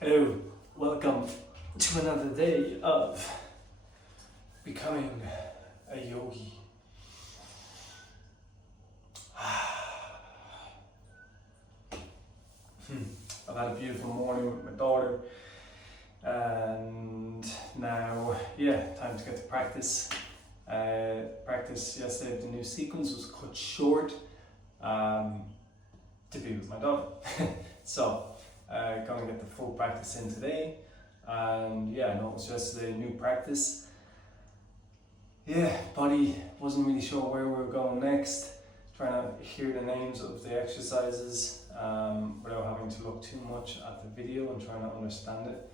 Hello, welcome to another day of becoming a yogi. I've had a beautiful morning with my daughter, and now, time to get to practice. Practice yesterday, the new sequence was cut short to be with my daughter. So, gonna get the full practice in today. And I know it was yesterday, new practice. Body wasn't really sure where we were going next. Trying to hear the names of the exercises without having to look too much at the video and trying to understand it.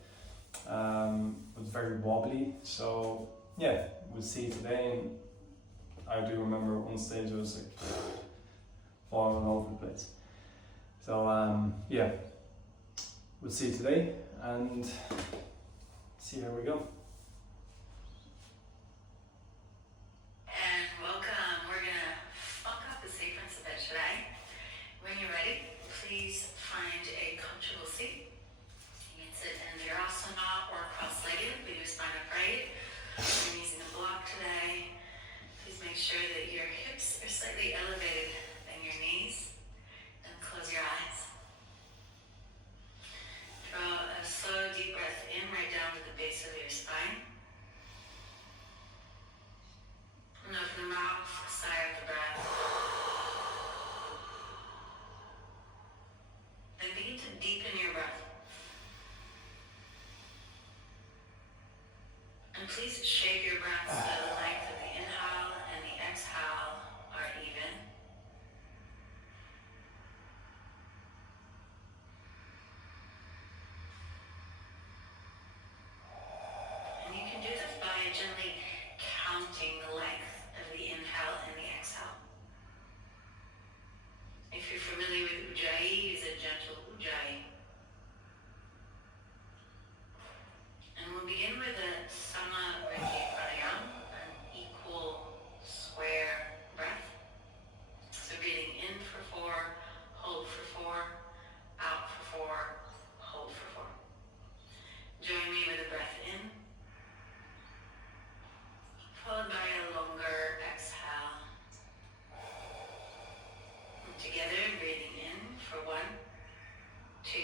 It was very wobbly, so we'll see today. And I do remember at one stage I was like falling all over the place. So we'll see today and see how we go. And welcome. We're gonna funk up the sequence a bit today. When you're ready, please find a comfortable seat. You can sit in your Asana or cross-legged with your spine upright. I'm using a block today. Please make sure that your hips are slightly elevated than your knees. And close your eyes. Draw a slow, deep breath in right down to the base of your spine. And open the mouth, sigh out the breath. Then begin to deepen your breath. And please shape your breath so the length of the inhale and the exhale are even. And you can do this by gently counting the length of the inhale and the exhale. If you're familiar with Ujjayi, use a gentle Ujjayi. And we'll begin with a Asana Practice, an equal square breath. So breathing in for 4, hold for 4, out for 4, hold for 4. Join me with a breath in, followed by a longer exhale. And together, breathing in for 1, 2,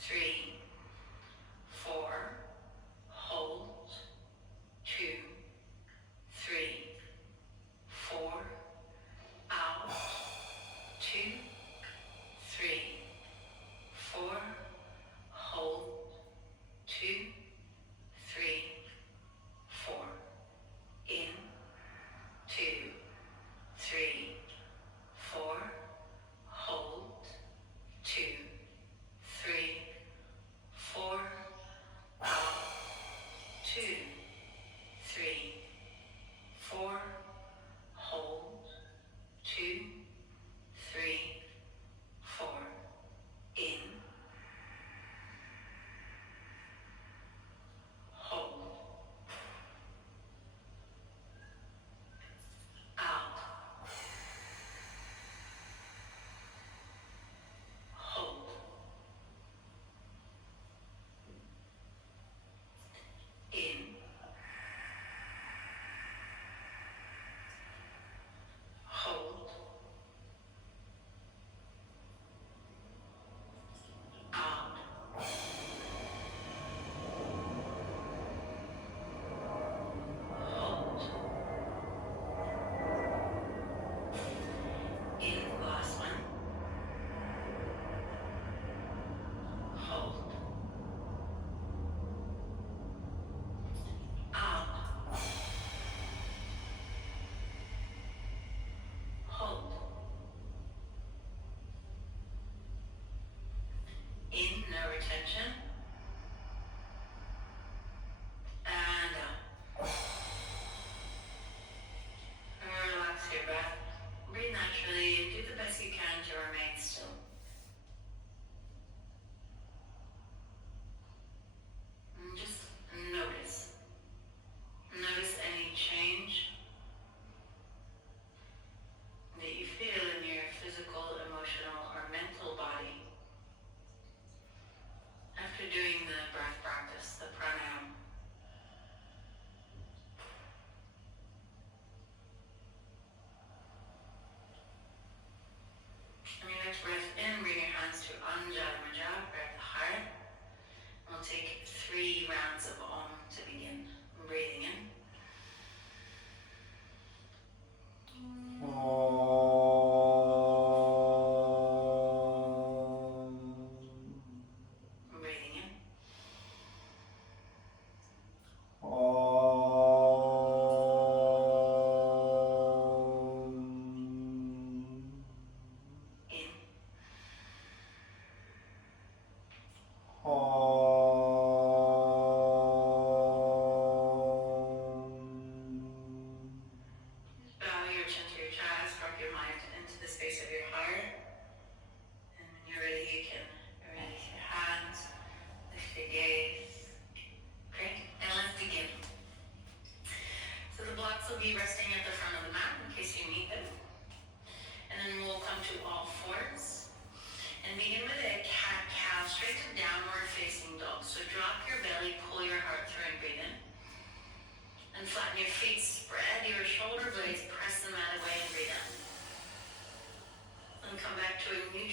3, 4, hold, 2, 3, 4, out, 2, 3, 4, hold, 2, 3, 4, in, 2, 3, 4, hold, 2, 3, 4, out, 2, 3, 4, hold, 2, 3, 4, in, hold, out, hold, in, hold, out, hold, in, last one, hold, out, hold, in, no retention, and out. Relax your breath, breathe naturally, and do the best you can to remain still. And just notice. Notice any change that you feel in your physical, emotional, or mental body.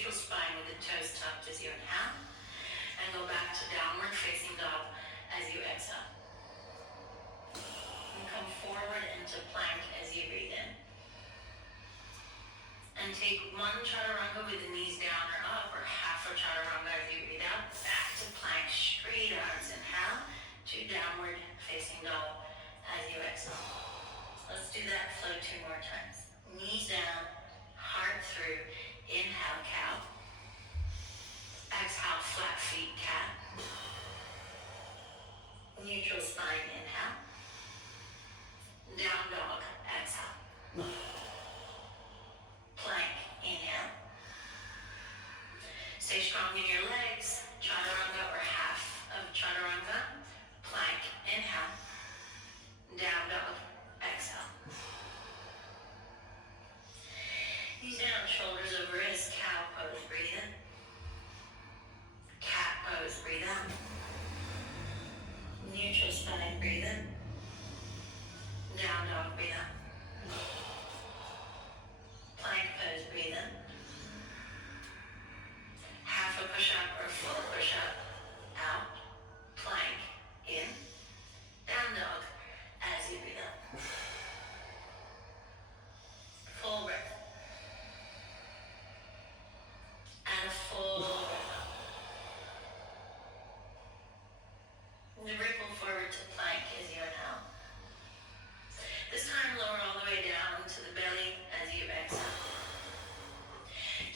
neutral spine with the toes tucked as you inhale. And go back to downward facing dog as you exhale. And come forward into plank as you breathe in. And take one chaturanga with the knees down or up, or half a chaturanga as you breathe out. Back to plank, straight arms, inhale, to downward facing dog as you exhale. Let's do that flow 2 more times. Knees down, heart through, inhale, cow. Exhale, flat feet, cat. Neutral spine, inhale. Down dog, exhale. Plank, inhale. Stay strong in your legs. Chaturanga or half of chaturanga. Plank, inhale. Down dog, exhale. Knees down, shoulders over wrists, cow pose, breathe in. Cat pose, breathe out. Neutral spine, breathe in. Down dog, breathe out. Plank pose, breathe in. Half a push-up or full push-up, out. Plank, in. Down dog, as you breathe out. Full breath. And a full breath out. And ripple forward to plank as you inhale. This time lower all the way down to the belly as you exhale.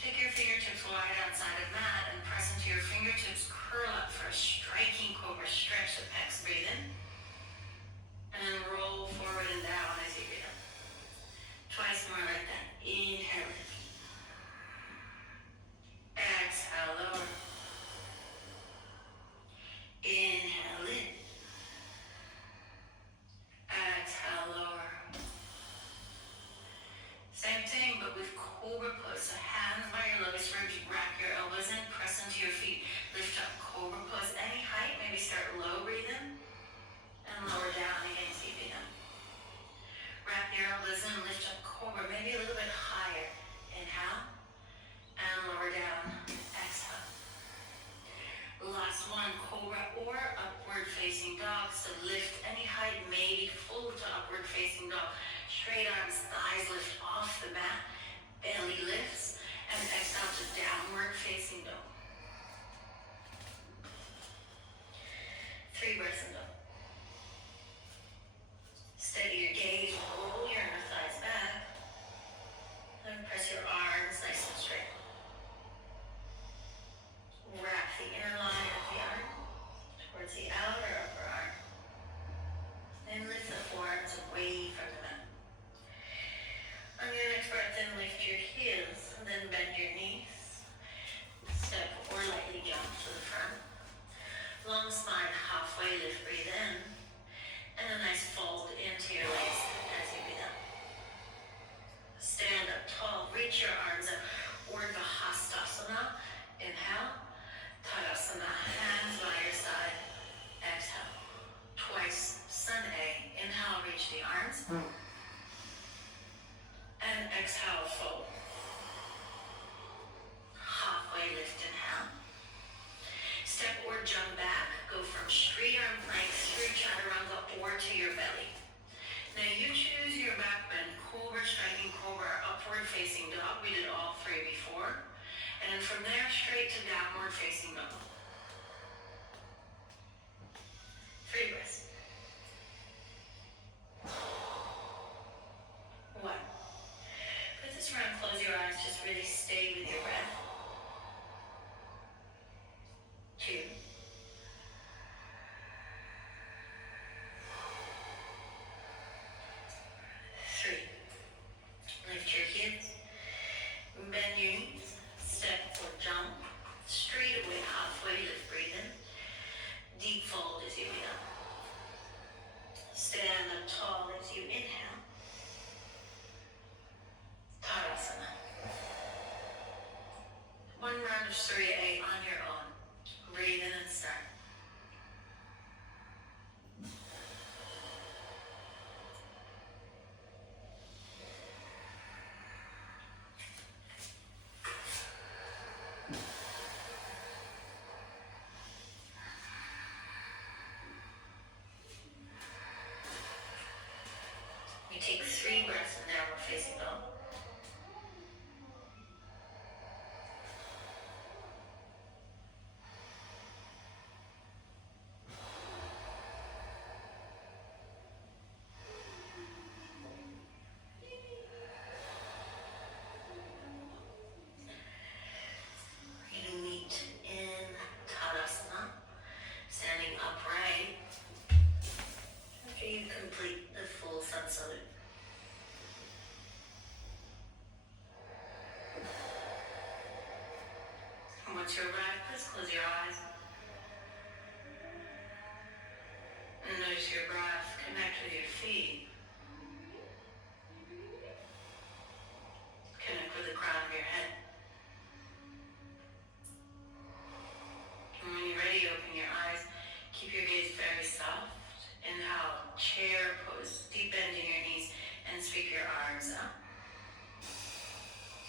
Take your fingertips wide outside of mat and press into your fingertips. Curl up for a striking cobra. Stretch the pecs, breathe in. And then roll forward and down as you breathe out. Twice more like that. Inhale. Exhale, lower. Inhale in. Exhale, lower. Same thing, but with cobra pose. So hands by your lowest ribs, wrap your elbows in, press into your feet. Lift up, cobra pose. Any height, maybe start low, breathe in. And lower down again, so you breathe in. Wrap your elbows in, lift up, cobra. Maybe a little bit higher. Inhale. And lower down. Exhale. Last one, cobra or upward facing dog. So lift any height, maybe full to upward facing dog. Straight arms, thighs lift off the mat. Belly lifts. And exhale to downward facing dog. 3 breaths in dog. Steady your gaze, roll your inner thighs back. And press your arms nice and straight. Wrap the inner line of the arm towards the outer upper arm. Then lift the forearms away from the mat. On your next breath in, lift your heels, and then bend your knees. Step or lightly jump to the front. Long spine, halfway lift, breathe in. And a nice fold into your legs as you breathe out. Stand up tall, reach your arms up. Urdhva Hastasana. Inhale. Tadasana, hands by your side. Exhale. Twice, Sun A. Inhale, reach the arms. And exhale, fold. Halfway lift, inhale. Step or jump back. Go from straight arm plank through chaturanga or to your belly. Now you choose your back bend. Cobra, striking cobra, upward facing dog. We did all 3 before. And then from there, straight to downward facing dog. 3 breaths. 1. For this round, close your eyes. Just really stay with your breath. 2. 3. Lift your hips. Bend your knees. Step or jump. Straight away, halfway lift, breathe in. Deep fold as you breathe out. Stand up tall as you inhale. Tadasana. 1 round of Surya A on your own. Breathe in and start. Once you arrive, please close your eyes. And notice your breath. Connect with your feet. Connect with the crown of your head. And when you're ready, open your eyes. Keep your gaze very soft. Inhale, chair pose, deep bend in your knees, and sweep your arms up.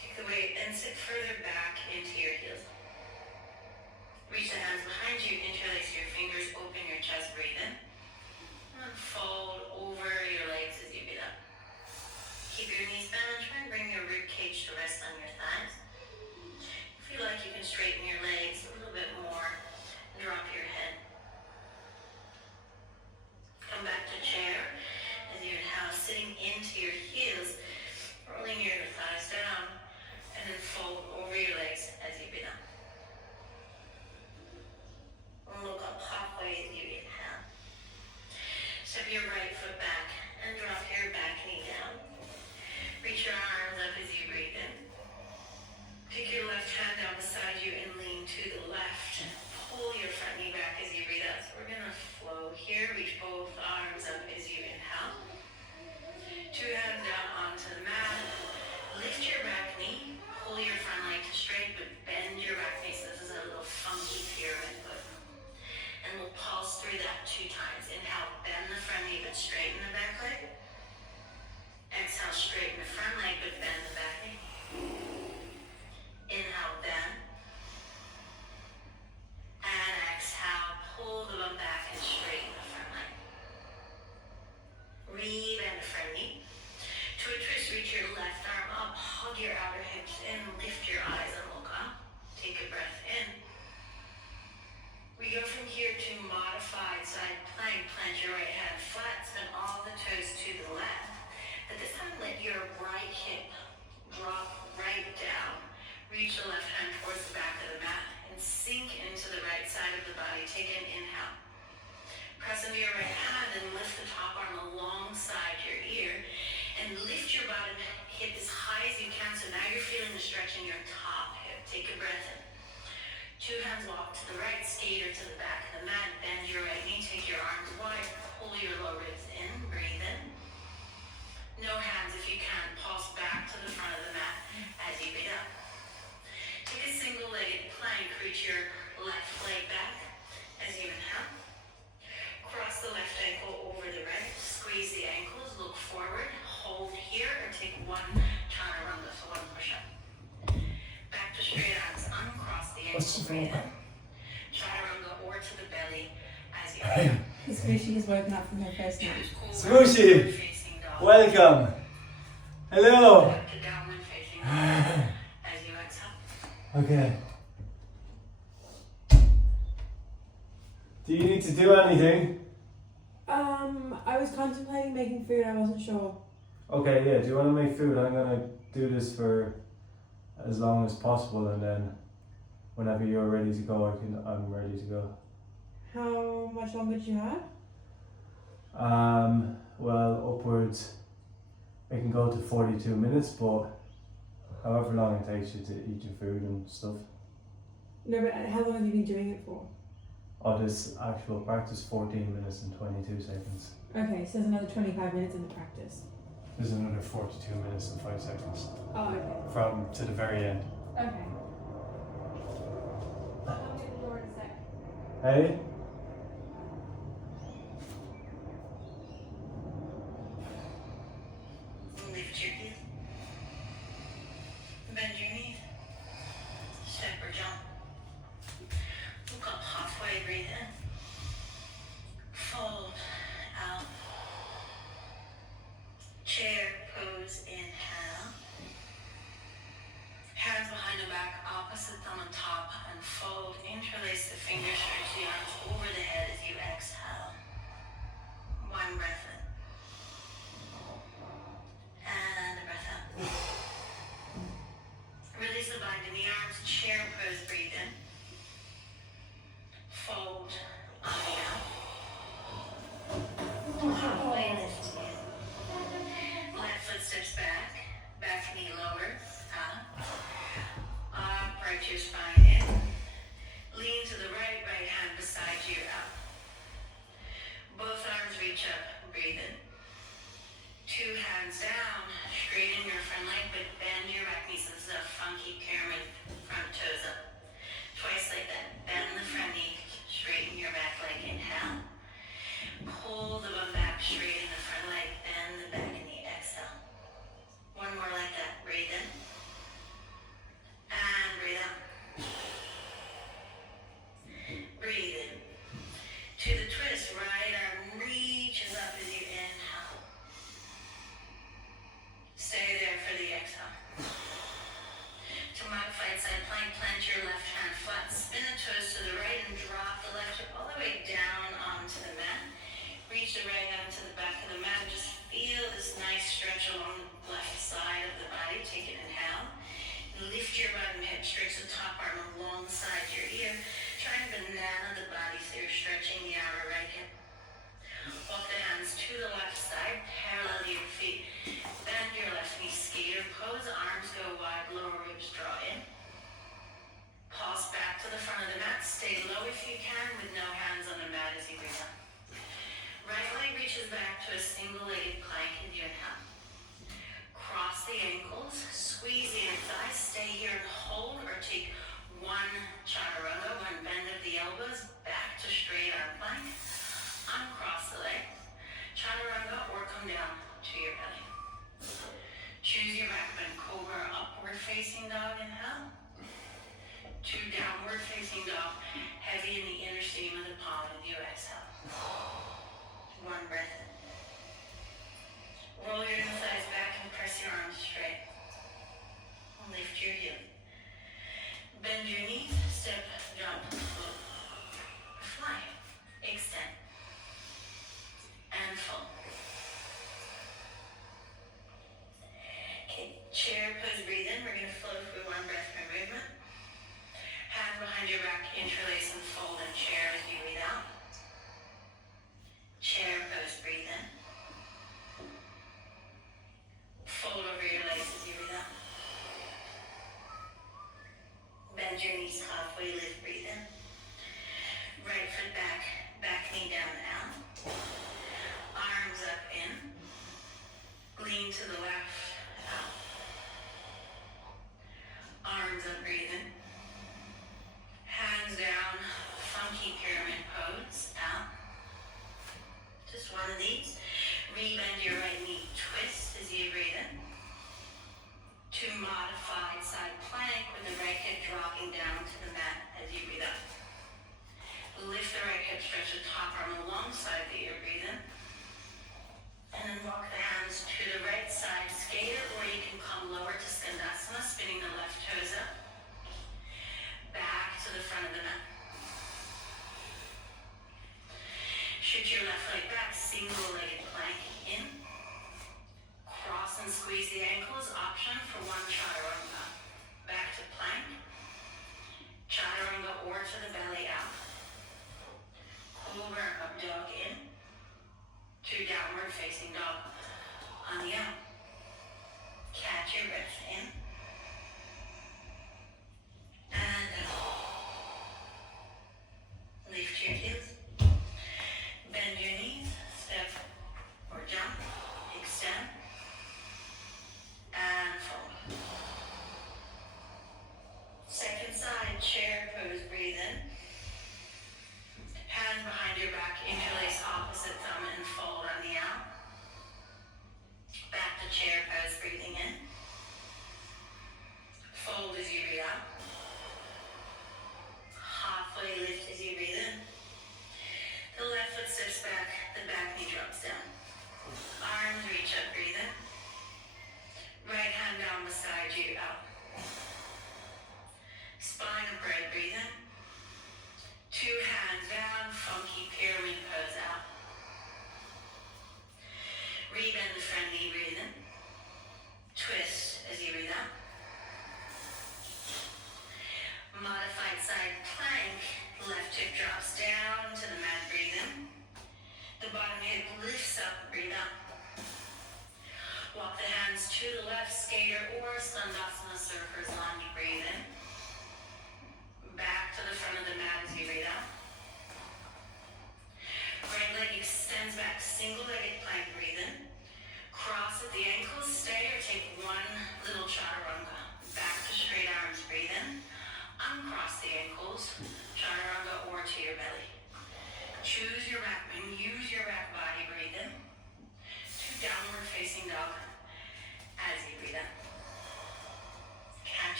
Take the weight and sit further back into your heels. Reach the hands behind you, interlace your fingers, open your chest, breathe in. And fold over your legs as you breathe up. Keep your knees bent and try and bring your rib cage to rest on your thighs. If you like, you can straighten your legs a little bit more. Drop your head. Come back to chair as you inhale, sitting into your heels, rolling your thighs down, and then fold over your legs as you breathe up. And look up halfway as you inhale. Step your right foot back and drop your back knee down. Reach your arms up as you breathe in. Take your left hand down beside you and lean to the left. Pull your front knee back as you breathe out. So we're going to flow here. Reach both arms up as you inhale. Two hands down onto the mat. Lift your back knee. Pull your front leg to straight, but bend your back knee. So this is a little funky pyramid pose. And we'll pulse through that 2 times. Inhale, bend the front knee, but straighten the back leg. Exhale, straighten the front leg, but bend the back knee. Inhale, bend. And exhale, pull the bum back and straighten the front leg. Re-bend the front knee. To a twist, reach your left arm up, hug your outer hips in, lift your eyes and look up. Take a breath in. We go from here to modified side plank. Plant your right hand flat, send all the toes to the left. But this time, let your right hip drop right down. Reach the left hand towards the back of the mat and sink into the right side of the body. Take an inhale. Press into your right hand and lift the top arm alongside your ear and lift your bottom hip as high as you can. So now you're feeling the stretch in your top hip. Take a breath in. 2 hands walk to the right, skater to the back of the mat. Bend your right knee, take your arms wide, pull your low ribs in, breathe in. No hands if you can. Pulse back to the front of the mat as you breathe up. Take a single-legged plank. Reach your left leg back as you inhale. Cross the left ankle over the right. Squeeze the ankles. Look forward. Hold here or take 1 chaturanga, so 1 push-up. Back to straight arms. Uncross the ankles. Breathe in. Chaturanga or to the belly as you inhale. Smooshie has woken up from her first nap. Smooshie, welcome. Hello. Back to downward facing dog as you exhale. Okay. Do you need to do anything? I was contemplating making food. I wasn't sure. Okay, yeah. Do you want to make food? I'm gonna do this for as long as possible, and then whenever you're ready to go, I'm ready to go. How much longer do you have? Well, upwards. It can go to 42 minutes, but however long it takes you to eat your food and stuff. No, but how long have you been doing it for? Oh, this actual practice 14 minutes and 22 seconds. Okay, so there's another 25 minutes in the practice. There's another 42 minutes and 5 seconds. Oh, okay. From to the very end. Okay. I'll get the door in a sec. Hey? Lift your heels. Bend your knees. Step or jump. Look up halfway, breathe in. Fold out. Chair pose, inhale. Hands behind the back, opposite thumb on top, and fold. Interlace the fingers, stretch the arms over the head as you exhale. 1 breath in. And a breath out. Release the bind in the arms, chair pose, breathe in. Fold, eye out. Halfway lift in. Left foot steps back, back knee lowers, up. Upright your spine in. side plank, plant your left hand flat, spin the toes to the right and drop the left hip all the way down onto the mat. Reach the right hand to the back of the mat. Just feel this nice stretch along the left side of the body. Take an inhale. Lift your bottom hip, stretch the top arm alongside your ear. Try and banana the body so you're stretching the outer right hip. Walk the hands to the left side, parallel to your feet. Bend your left knee, skater pose, arms go wide, lower ribs draw in. Pulse back to the front of the mat, stay low if you can with no hands on the mat as you breathe out. Right leg reaches back to a single-legged plank as you inhale. Cross the ankles, squeeze the inner thighs, stay here and hold or take one chaturanga, one bend of the elbows, back to straight arm plank. Uncross the legs, chaturanga or come down to your belly. Choose your back bend, cobra, upward facing dog, inhale. To downward facing dog, heavy in the inner seam of the palm of you, exhale. One breath in. Roll your inner thighs back and press your arms straight. Lift your heel. Bend your knees, step, jump, fly, extend, and fold. Okay, chair pose, breathe in. We're going to flow through one breath per movement. Hands behind your back, interlace and fold in chair as you breathe out. Chair pose, breathe in. Fold over your legs as you breathe out. Bend your knees halfway, lift, breathe in. Right foot back, back knee down, out. Arms up, in. Lean to the left, out. Arms up, breathe in. Hands down, funky pyramid pose, out. Just one of these. Rebend your right knee, twist as you breathe in. To modified side plank with the right hip dropping down to the mat as you breathe out. Lift the right hip, stretch the top arm alongside the ear, breathe in. And then walk the hands to the right side, skate it, or you can come lower to Skandasana, spinning the left toes up. Back to the front of the mat. Shoot your left leg back, single-legged plank in. Cross and squeeze the ankles, option for one chaturanga. Back to plank. Chaturanga or to the belly out. Cobra up dog in. To downward facing dog on the out. Catch your breath in.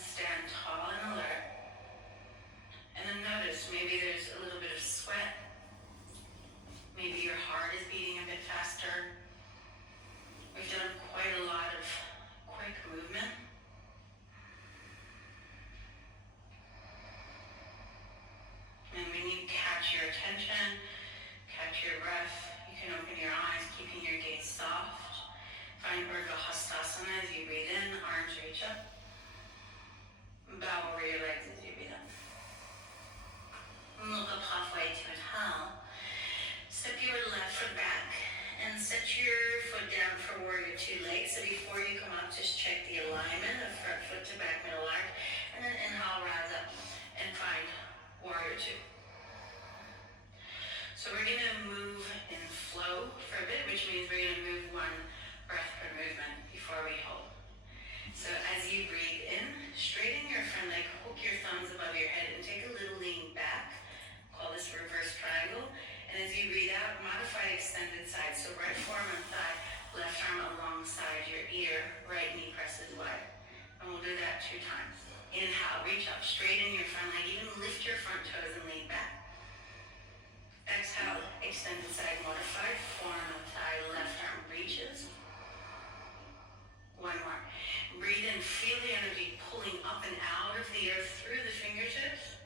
stand tall and alert. And then notice maybe there's a little bit of sweat. Maybe your heart is beating a bit faster. We've done quite a lot of quick movement. And when you catch your attention, catch your breath, you can open your eyes, keeping your gaze soft. Find Urdhva Hastasana as you breathe in, arms reach up. Bow over your legs as you breathe up. Look up halfway to inhale. Step your left foot back and set your foot down for warrior two legs. So before you come up, just check the alignment of front foot to back middle arc. And then inhale, rise up and find warrior two. So we're going to move in flow for a bit, which means we're going to move one breath per movement before we hold. So as you breathe in, straighten your front leg, hook your thumbs above your head and take a little lean back. Call this reverse triangle. And as you breathe out, modify extended side. So right forearm and thigh, left arm alongside your ear, right knee presses wide. And we'll do that 2 times. Inhale, reach up, straighten your front leg, even lift your front toes and lean back. Exhale, extended side modified, forearm and thigh, left arm reaches. One more. Breathe in, feel the energy pulling up and out of the earth through the fingertips.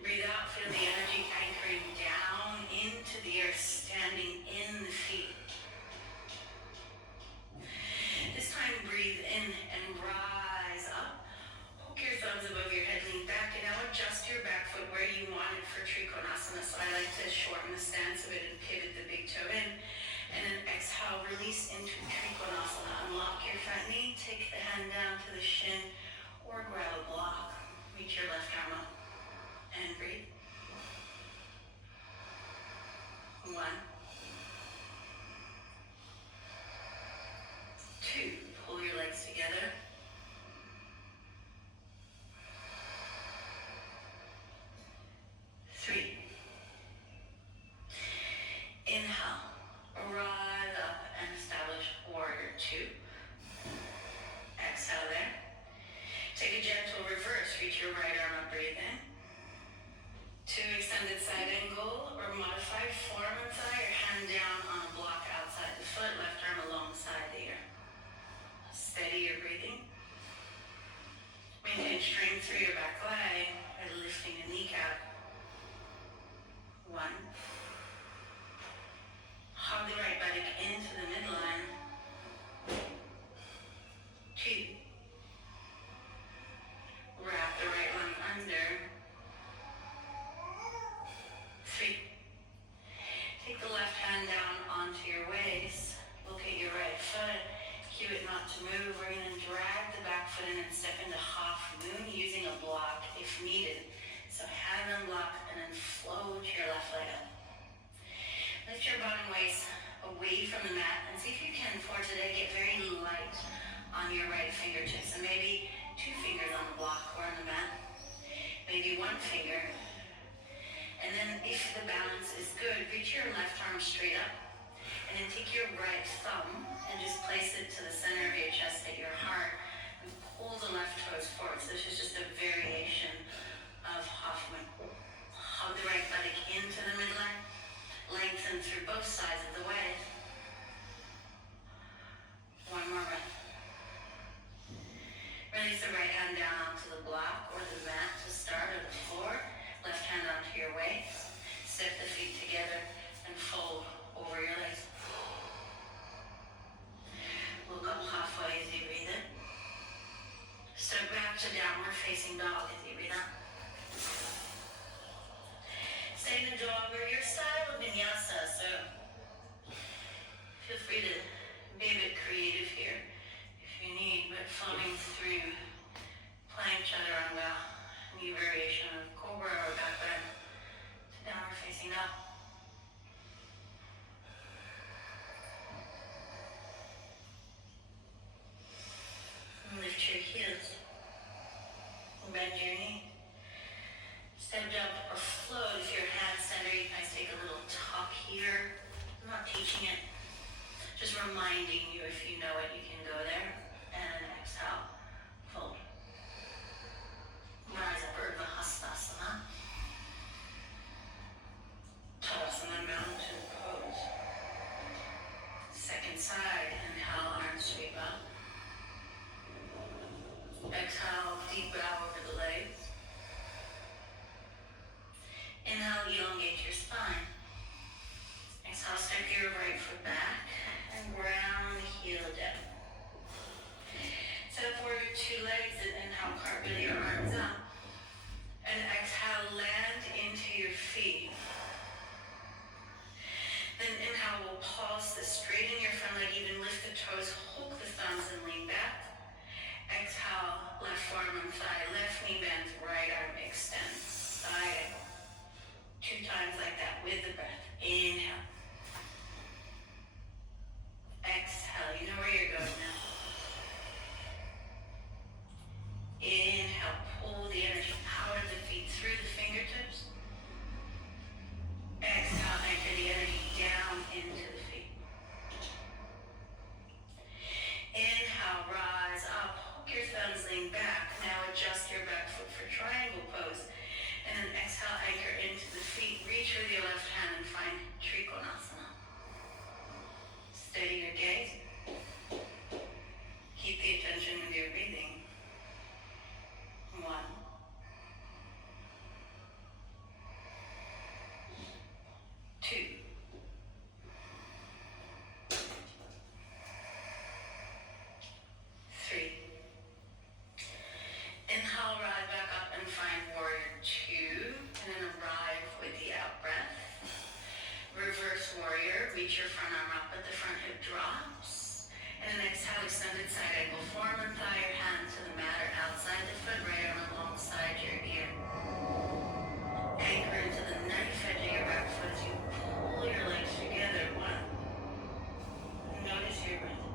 Breathe out, feel the energy anchoring down into the earth, standing in the feet. This time breathe in and rise up. Hook your thumbs above your head, lean back, and now adjust your back foot where you want it for Trikonasana. So I like to shorten the stance a bit and pivot the big toe in. And then exhale, release into Trikonasana. Unlock your front knee, take the hand down to the shin, or grab a block. Reach your left arm up and breathe. 1, 2, pull your legs together. 3. Inhale, rise up and establish warrior 2. Exhale there. Take a gentle reverse, reach your right arm up, breathe in. 2 extended side angle or modified forearm and thigh, or hand down on a block outside the foot, left arm alongside the ear. Steady your breathing. Maintain strength through your back leg by lifting the kneecap. 1. Hug the right buttock into the midline. 2. Wrap the right lung under. 3. Take the left hand down onto your waist. Look at your right foot. Cue it not to move. We're going to drag the back foot in and step into half moon using a block if needed. So hand on block and then float your left leg up. Lift your bottom waist away from the mat and see if you can, for today, get very light on your right fingertips. And maybe 2 fingers on the block or on the mat. Maybe 1 finger. And then if the balance is good, reach your left arm straight up. And then take your right thumb and just place it to the center of your chest at your heart. And pull the left toes forward. So this is just a variation of Hoffman. Hug the right buttock into the midline. Lengthen through both sides of the waist. 1 more breath. Release the right hand down onto the block or the mat to start, or the floor. Left hand onto your waist. Step the feet together and fold over your legs. Look up halfway as you breathe in. Step back to downward facing dog as you breathe out. Stay in the dog or your style of vinyasa, so feel free to be a bit creative here if you need, but flowing through plank chaturanga, new variation of cobra or back bend to downward facing dog. Lift your heels, bend your knee. Step jump or float. If your hands center, you can take a little tuck here. I'm not teaching it, just reminding you, if you know it, you can go there. And exhale, fold. deep bow over the legs. Inhale, elongate your spine. Exhale, step your right foot back and ground the heel down. Step forward 2 legs and inhale, cartwheel your arms up. And exhale, land into your feet. Then inhale, we'll pulse this, straighten your front leg, even lift the toes, hook the thumbs and lean back. Exhale, left forearm and thigh, left knee bends, right arm extends. Thigh out. 2 times like that with the breath. Inhale. Exhale, you know where you're going now. Inhale, pull the energy out of the feet through the fingertips. Exhale, anchor the energy down into the feet. Inhale, rise up, hook your thumbs, lean back. Now adjust your back foot for triangle pose. And then exhale, anchor into the feet. Reach with your left hand and find Trikonasana. Steady your gaze. Keep the attention with your breathing. 1. 2. 3. Inhale, rise back up and find warrior 2. And then arrive with the out breath. Reverse warrior, reach your front arm up, but the front hip drops. And then exhale, extended side angle, forward thigh, your hand to the mat or outside the foot, right arm alongside your ear. Anchor into the knife edge of your back foot as you pull your legs together. 1. Notice your breath.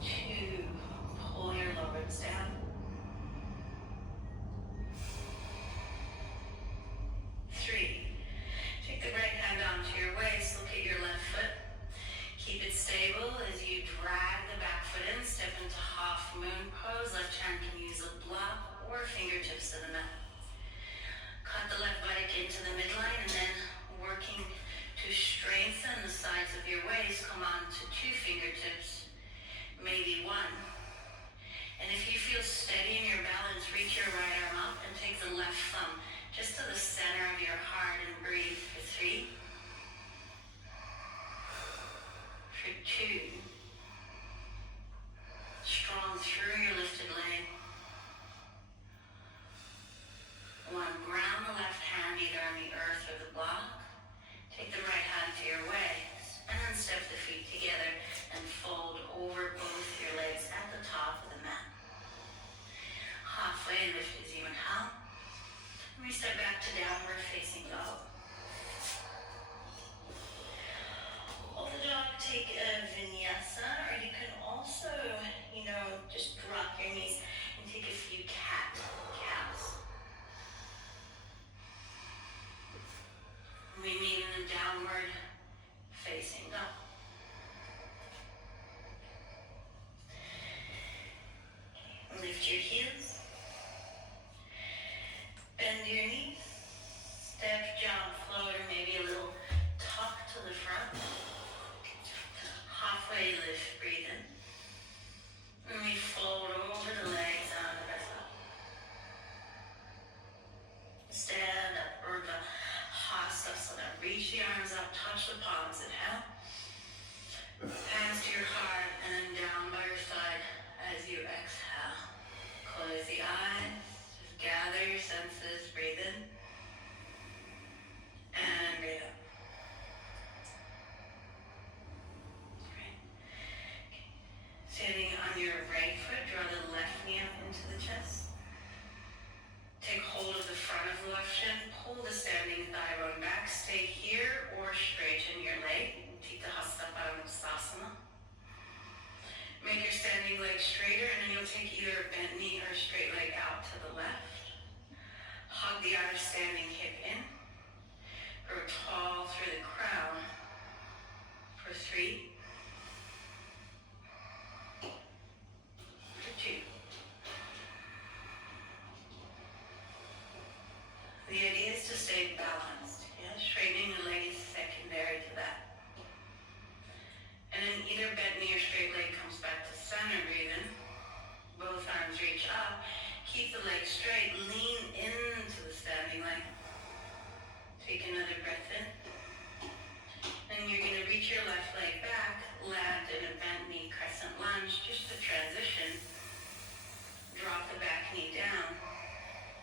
2. Pull your lowers down. 3. Take the right hand onto your waist, look at your left foot. Keep it stable as you drag the back foot in, step into half moon pose. Left hand can use a block or fingertips to the mat. Cut the left buttock into the midline and then working to strengthen the sides of your waist, come on to 2 fingertips, maybe 1. And if you feel steady in your balance, reach your right arm up and take the left thumb just to the center of your heart and breathe for 3. For 2. Strong through your lifted leg. 1. Ground the left hand either on the earth or the block. Take the right hand to your waist and then step the feet together and fold over both your legs at the top of the mat. Halfway lift as you inhale. And we step back to downward facing dog. Hold the dog, take a vinyasa, or you can also, just drop your knees and take a few cat cows. We meet in a downward facing dog. Lift your heels. Bend your knees. Step, jump, float, or maybe a little tuck to the front. Halfway lift, breathe in. And we fold over the legs on the breath up. Stand up, Urdhva Hastasana. Reach the arms up, touch the palms, inhale. Hands to your heart and then down by your side as you exhale. Close the eyes, just gather your senses, breathe in. And breathe out. Great. Standing on your right foot, draw the left knee up into the chest. Take hold of the front of the left shin, pull the standing thigh bone back, stay here or straighten your leg. Take the Hasta Padangusthasana. Make your standing leg straighter and then you'll take either a bent knee or a straight leg out to the left. Hug the outer standing hip in. Grow tall through the crown for 3. For 2. The idea is to stay balanced. Straightening the leg is secondary to that. And then either bent knee or straight leg comes back to center, breathe in. up. Keep the leg straight. Lean into the standing leg. Take another breath in. And you're going to reach your left leg back, land in a bent knee crescent lunge, just a transition. Drop the back knee down.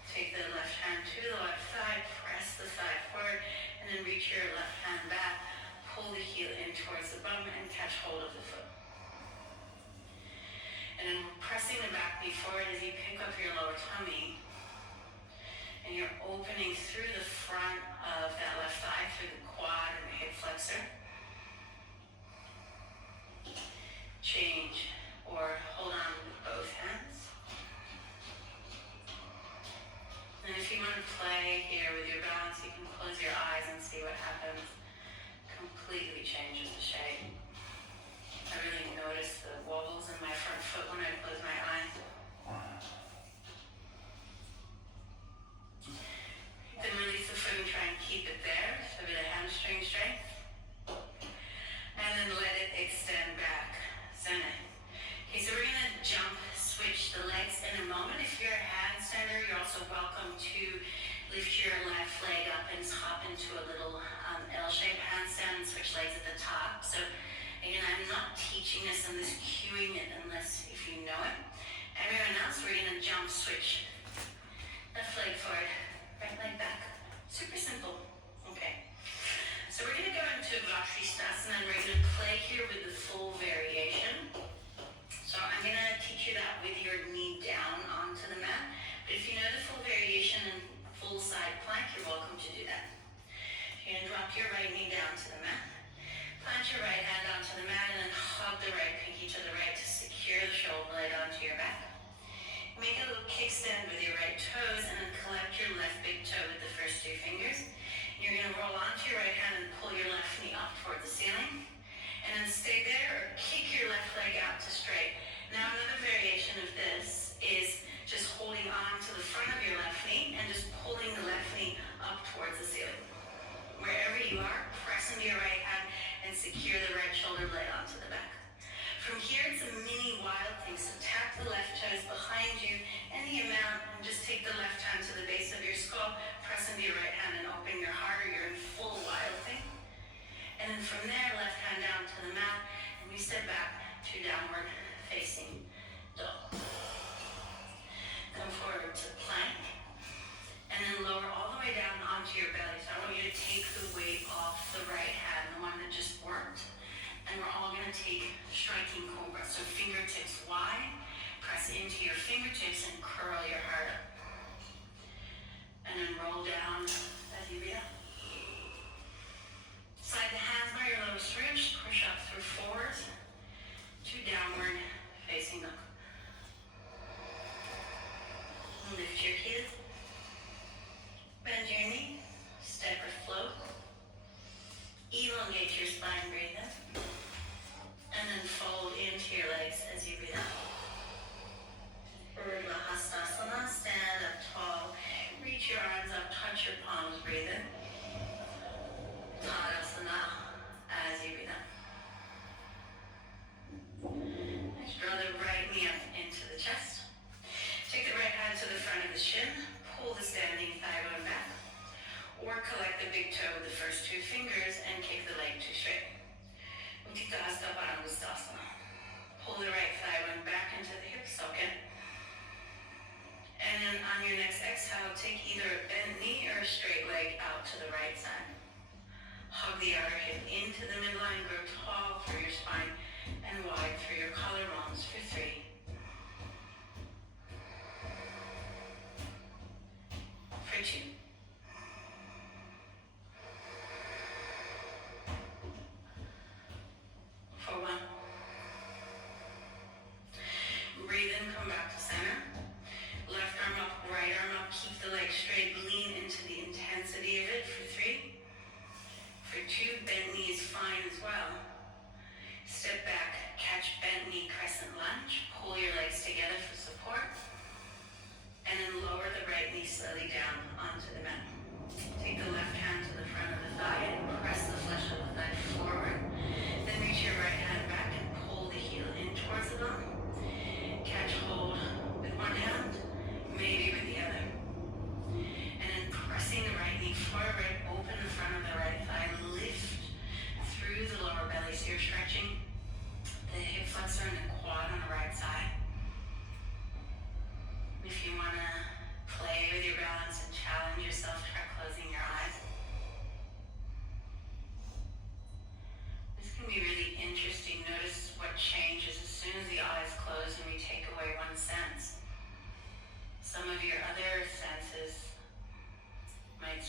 Take the left hand to the left side, press the side forward, and then reach your left hand back. Pull the heel in towards the bum and catch hold of the foot. And then pressing the back knee forward as you pick up your lower tummy. And you're opening through the front of that left thigh, through the quad and the hip flexor. Change or hold on with both hands. And if you want to play here with your balance, you can close your eyes and see what happens. Completely changes the shape. I really notice the wobbles in my front foot when I close my eyes. Then release the foot and try and keep it there, so a bit of hamstring strength. And then let it extend back, send it. Okay, so we're gonna jump, switch the legs in a moment. If you're a handstander, you're also welcome to lift your left leg up and hop into a little L-shaped handstand and switch legs at the top. So again, I'm not teaching this, I'm just cueing it unless if you know it. Everyone else, we're gonna jump, switch. Left leg forward, right leg back. Super simple. Okay. So we're gonna go into Vasisthasana and we're gonna play here with the full variation. So I'm gonna teach you that with your knee down onto the mat. But if you know the full variation and full side plank, you're welcome to do that. You're gonna drop your right knee down to the mat. Plant your right hand onto the mat and then hug the right pinky to the right to secure the shoulder blade onto your back. Make a little kickstand with your right toes and then collect your left big toe with the first two fingers. And you're going to roll onto your right hand and pull your left knee up toward the ceiling. And then stay there or kick your left leg out to straight. Now another variation of this is just holding on to the front of your left knee and just pulling the left knee up towards the ceiling. Wherever you are, press into your right hand and secure the right shoulder blade onto the back. From here, it's a mini wild thing. So tap the left toes behind you, any amount, and just take the left hand to the base of your skull, press into your right hand and open your heart, or you're in full wild thing. And then from there, left hand down to the mat, and we step back to downward facing dog. Come forward to plank, and then lower all the way down onto your belly. So I want you to take the weight off the right hand, the one that just worked. And we're all going to take striking cobra. So fingertips wide, press into your fingertips and curl your heart up. And then roll down as you breathe out. Slide the hands by your lowest ribs, push up through forwards to downward facing dog. Lift your heels. Bend your knee, step or float. Elongate your spine, breathe in. And then fold into your legs as you breathe out. Urdhva Hastasana, stand up tall. Reach your arms up, touch your palms, breathe in. Tadasana as you breathe out.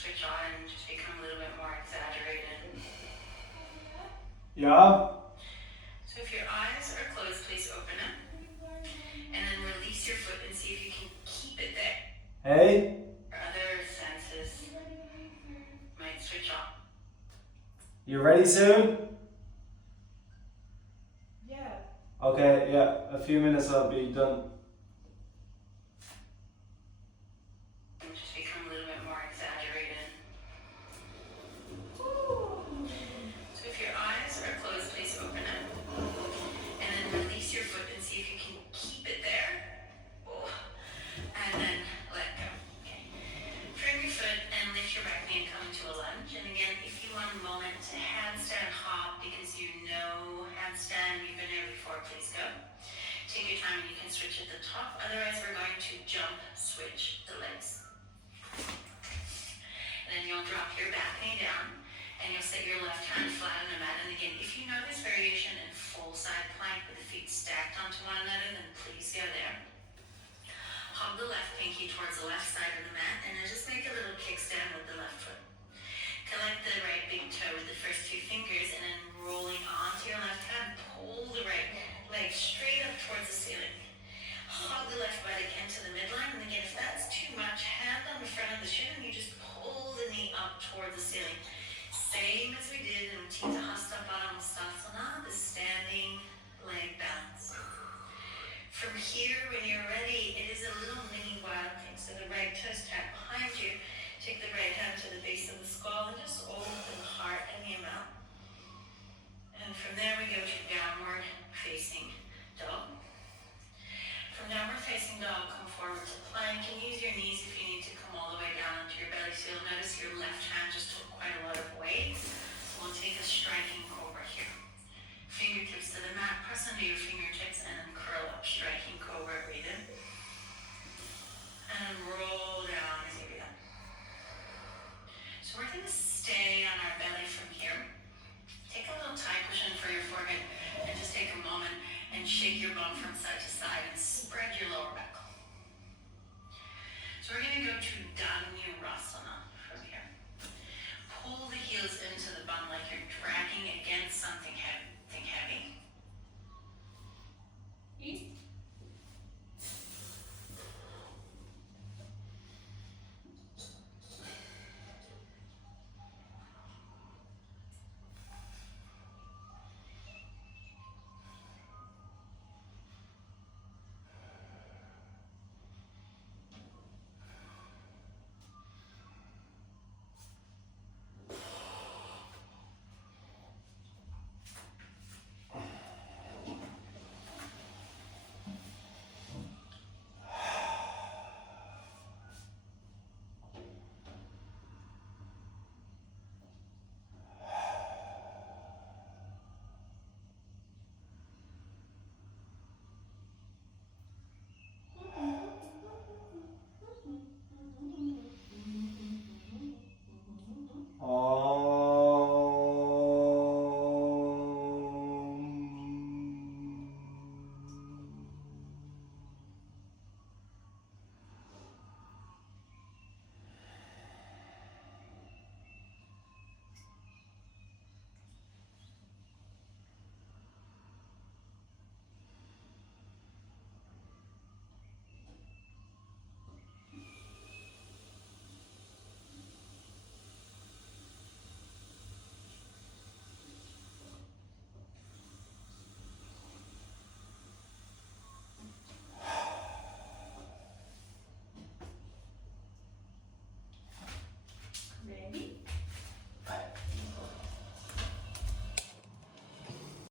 switch on and just become a little bit more exaggerated. Yeah. So if your eyes are closed, please open them. And then release your foot and see if you can keep it there. Hey. Other senses might switch on. You ready soon? Yeah. Okay, yeah, a few minutes I'll be done. And just become a little bit more exaggerated. So if your eyes are closed, please open them. And then release your foot and see if you can keep it there. Oh. And then let go. Okay. Frame your foot and lift your back knee and come into a lunge. And again, if you want a moment to handstand hop because you know handstand, you've been there before, please go. Take your time and you can switch at the top. Otherwise, we're going to jump switch the legs. And then you'll drop your back knee down and you'll set your left hand flat on the mat. And again, if you know this variation in full side plank with the feet stacked onto one another, then please go there. Hug the left pinky towards the left side of the mat and then just make a little kickstand with the left foot. Collect the right big toe with the first two fingers and then rolling onto your left hand, pull the right leg straight up towards the ceiling. Hug the left buttock into the midline, and again, if that's too much, hand on the front of the shin and you just pull the knee up towards the ceiling. Same as we did in Utthita Hasta Padangusthasana, the standing leg balance. From here, when you're ready, it is a little mini wild thing. So the right toes tap behind you. Take the right hand to the base of the skull and just open the heart and the mouth. And from there we go to downward facing dog. From downward facing dog, come forward to plank and use your knees if you need to come all the way down into your belly. So you'll notice your left hand just took quite a lot of weight. So we'll take a striking cobra here. Fingertips to the mat, press under your fingertips and then curl up, striking cobra, breathe in. And roll down as you breathe out. So we're going to stay on our belly from here. Take a little tie cushion for your forehead and just take a moment and shake your bum from side to side.